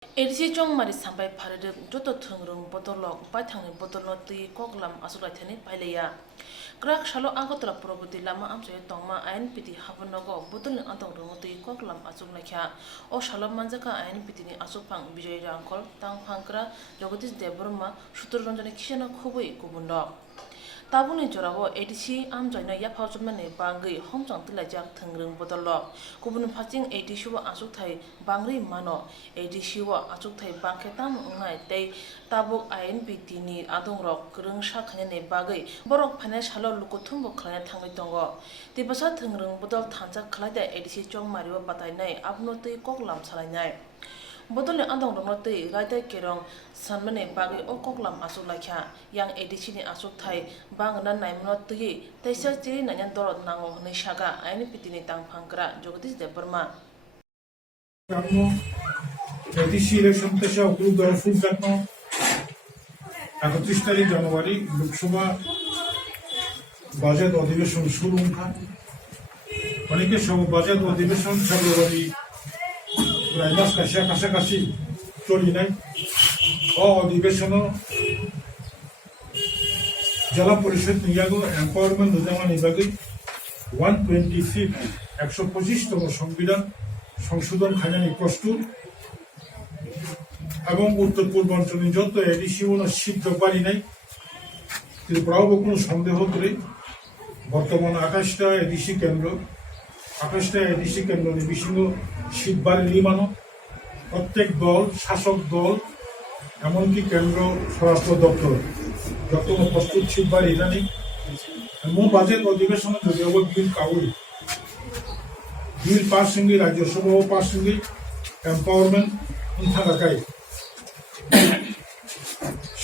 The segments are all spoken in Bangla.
Erisi chong mari sampai parade joto thungrung botolok paithangni botolno tui koklam asulaithani paileya krak shalo agotra proboti lama amse tongma ANPT habonogo botolni antongrung tui koklam asulaikha o shalo manjaka ANPT ni asupang Bijoy Rangkol tangphangkra Jagadish Deborma Suturranjani kishana khobui kubundo Tabuni jorabo ADC amjaino yaphawchumani bangi homchang tilajak thangrung botollo kubun phaching ADC wa asukthai bangri mano ADC wa asukthai bangkhetam ngai tei tabuk ANPT ni adongrok krungsha khane bagai borok phane shalo lukuthumbo khlane thangbai tongo tibasa thangrung botol thanjak khlaida ADC chongmariwa batainai abnotei koklam salainai Botolni andong rongno tei raida kerong sanmane bagai o koklam asuk lakha yang ADC ni asuk thai bangna naimno tei taisa chiri nanyan dorot nango hne shaga ANPT ni tangphangkra Jagadish Deborma ADC election তেসা অক্টোবর দর্শক জন্য 31 তারিখ জানুয়ারি লোকসভা বাজেট অধিবেশন শুরু অনেকে সব বাজেট অধিবেশন ফেব্রুয়ারি প্রায় মাস কাছাকাছি চলি নাই অধিবেশন জেলা পরিষদ নিয়োগ এম্পাওয়ারমেন্ট যোজনা নিবাগে 125তম সংবিধান সংশোধন খাজানি প্রস্তুত এবং উত্তর পূর্বাঞ্চলে যত এডিসি সিদ্ধ পারি নাই ত্রিপুরাও কোনো সন্দেহ করে বর্তমান 28টা এডিসি কেন্দ্র বিভিন্ন শীত বাড়ি মানো প্রত্যেক দল শাসক দল এমনকি কেন্দ্র স্বরাষ্ট্র দপ্তর যত প্রস্তুত শীত বাড়ি জানি মো বাজেট অধিবেশনে যদিও বিল কাউরি বিল পাস সঙ্গে রাজ্যসভাও পাস সঙ্গে এম্পাওয়ারমেন্ট থাকাই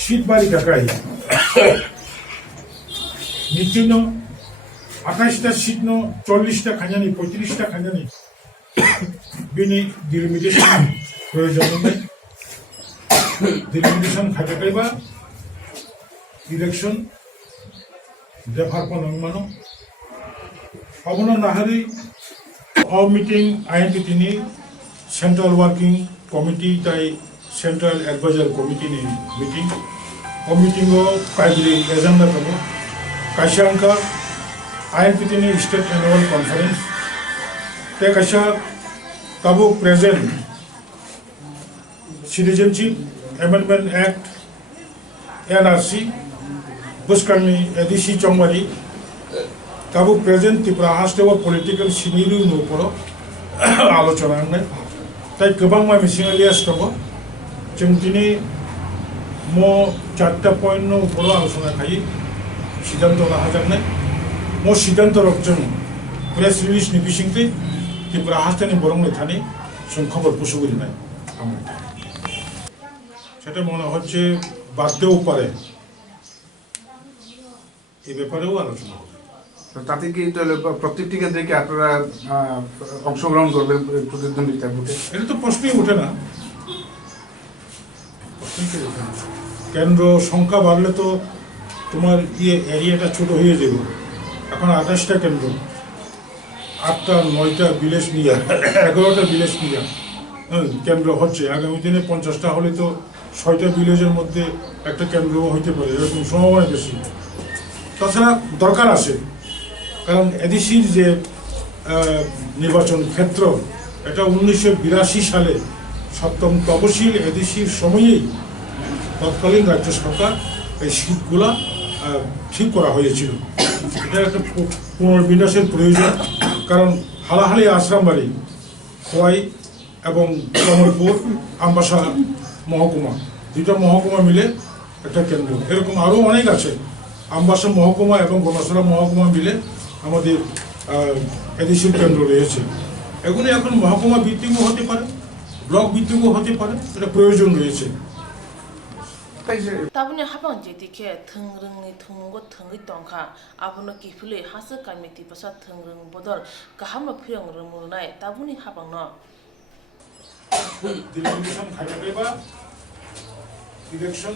শীত বাড়ি থাকাই নিশ্চিন্ন 28টা শীত 40টা খাজানি 35টা খাজানি বিনি ডিলিমিটেশন প্রয়োজন নেই ডিলিমিটেশন খাটাকাইবা ইলেকশন দেফার মানো অবন নাহারি all meeting ANPT ni Central Working Committee tai Central Advisory Committee ni meeting meeting o primary agenda kamo kashanka ANPT ni State Annual Conference te kasha tabu present Citizenship Amendment Act NRC buskanmi ADC chongmari তাবু প্রেজেন্ট ত্রিপুরা হাস্টেও পলিটিক্যাল সিনারিওর উপর আলোচনা নাই তাই গোবাং মিছিঙালিয়াস দङ जों दिनै मो 4টা पॉइंट উপর আলোচনা খাই সিদ্ধান্ত লাহা जानाय मो সিদ্ধান্ত রকজন প্রেস রিলিজ নি বিসিংতে ত্রিপুরা হাস্টেনি বরংনি থানি जों খবর পুষুগুলি নাই আমরা সেটা মনে হচ্ছে বাদতেও পারে এই ব্যাপারেও আলোচনা তাতে কি প্রত্যেকটি ক্ষেত্রে কি আপনারা অংশগ্রহণ করবেন প্রতিদ্বন্দ্বিতা ভোটে এটা তো প্রশ্নই ওঠে না কেন্দ্র সংখ্যা বাড়লে তো তোমার এরিয়াটা ছোট হয়ে যাবে এখন 28টা কেন্দ্র 8টা 9টা ভিলেজ নিয়ে 11টা ভিলেজ নিয়ে কেন্দ্র হচ্ছে আগামী দিনে 50টা হলে তো 6টা ভিলেজের মধ্যে একটা কেন্দ্র হইতে পারে এরকম সম্ভাবনা বেশি তাছাড়া দরকার আছে কারণ এডিসির যে নির্বাচন ক্ষেত্র এটা 1982 সালে 7ম তপশিল এডিসির সময়েই তৎকালীন রাজ্য সরকার এই সিটগুলা ঠিক করা হয়েছিল এটা একটা পুনর্বিন্যাসের প্রয়োজন কারণ হালাহালি আশ্রামবাড়ি খোয়াই এবং কমলপুর আমবাসা মহকুমা দুটো মহকুমা মিলে একটা কেন্দ্র এরকম আরও অনেক আছে আমবাসা মহকুমা এবং গণসরা মহকুমা মিলে আমাদের এডিসির কেন্দ্র রয়েছে এগুলি এখন মহকুমা ভিত্তিকও হতে পারে ব্লক ভিত্তিকও হতে পারে এটা প্রয়োজন রয়েছে Tabuni habang jedike thengrungni thunggo thengui tongkha abono kifule hasa committee pasa thengrung bodol kahama phirang rumulnai tabuni habang no delimitation খাটাকাইবা ইলেকশন